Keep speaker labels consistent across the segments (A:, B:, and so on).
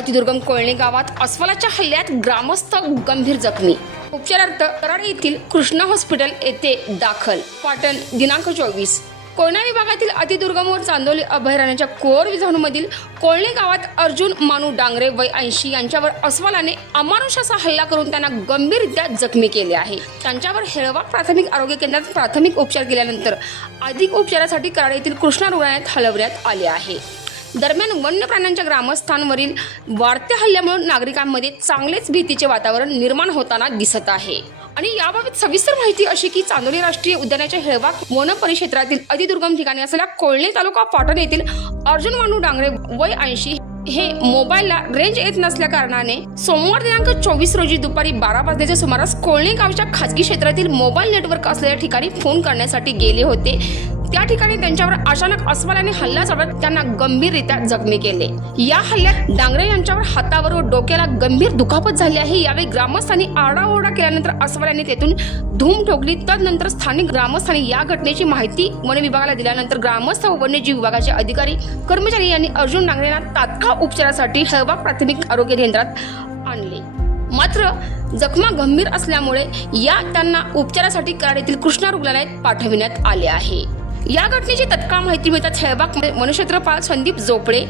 A: अतिदुर्गम कोळणे गावात अस्वलाच्या हल्ल्यात ग्रामस्थ गंभीर जखमी. उपचारार्थ कराड येथील कृष्णा हॉस्पिटल येथे दाखल. पाटण दिनांक चोवीस. कोयना विभागातील अतिदुर्गम व चांदोली अभयारण्याच्या कोर विधानमधील कोळणे गावात अर्जुन मानू डांगरे वय ऐंशी यांच्यावर अस्वलाने अमानुषाचा हल्ला करून त्यांना गंभीररित्या जखमी केले आहे. त्यांच्यावर हेळवा प्राथमिक आरोग्य केंद्रात प्राथमिक उपचार केल्यानंतर अधिक उपचारासाठी कराड येथील कृष्णा रुग्णालयात हलवण्यात आले आहे. दरम्यान वन्य प्राण्यांच्या ग्रामस्थांवरील वाढत्या हल्ल्यामुळे नागरिकांमध्ये चांगलेच भीतीचे वातावरण निर्माण होताना दिसत आहे. आणि याबाबत सविस्तर माहिती अशी की चांदोली राष्ट्रीय उद्यानाच्या हेळवा वन परिक्षेत्रातील अतिदुर्गम ठिकाणी असलेल्या कोळणे तालुका पाटण येथील अर्जुन मानू डांगरे वय ऐंशी हे मोबाईलला रेंज येत नसल्या कारणाने सोमवार दिनांक चोवीस रोजी दुपारी बारा वाजण्याच्या सुमारास कोळणे गावच्या खाजगी क्षेत्रातील मोबाईल नेटवर्क असलेल्या ठिकाणी फोन करण्यासाठी गेले होते. त्या ठिकाणी त्यांच्यावर अचानक अस्वलाने हल्ला चढवत त्यांना गंभीररित्या जखमी केले. या हल्ल्यात डांगरे यांच्यावर हातावर व डोक्याला गंभीर दुखापत झाली आहे. यावेळी ग्रामस्थांनी आरडाओरडा केल्यानंतर अस्वलाने तेथून धूम ठोकली. तदनंतर स्थानिक ग्रामस्थांनी या घटनेची माहिती वन विभागाला दिल्यानंतर ग्रामस्थ व वन्यजीव विभागाचे अधिकारी कर्मचारी यांनी अर्जुन डांगरे यांना तात्काळ उपचारासाठी हळवा प्राथमिक आरोग्य केंद्रात आणले. मात्र जखमा गंभीर असल्यामुळे या त्यांना उपचारासाठी कराड येथील कृष्णा रुग्णालयात पाठविण्यात आले आहे. या घटनेची तत्काळ माहिती मिळतात सहभाग वनक्षेत्रपाल संदीप झोपडे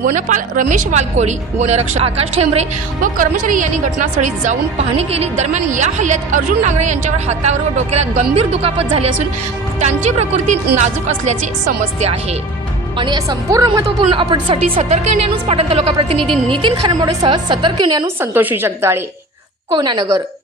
A: वनपाल रमेश वालकोळी वनरक्षक आकाश ठेंबरे व कर्मचारी यांनी घटनास्थळी जाऊन पाहणी केली. दरम्यान या हल्ल्यात अर्जुन नांगरे यांच्यावर हातावर व डोक्याला गंभीर दुखापत झाली असून त्यांची प्रकृती नाजूक असल्याचे समजते आहे. आणि या संपूर्ण महत्त्वपूर्ण अपडेटसाठी सतर्क इंडिया न्यूज पाटण तालुका प्रतिनिधी नितीन खरमोडेसह सतर्क इंडिया न्यूज संतोषी जगदाळे कोयनानगर.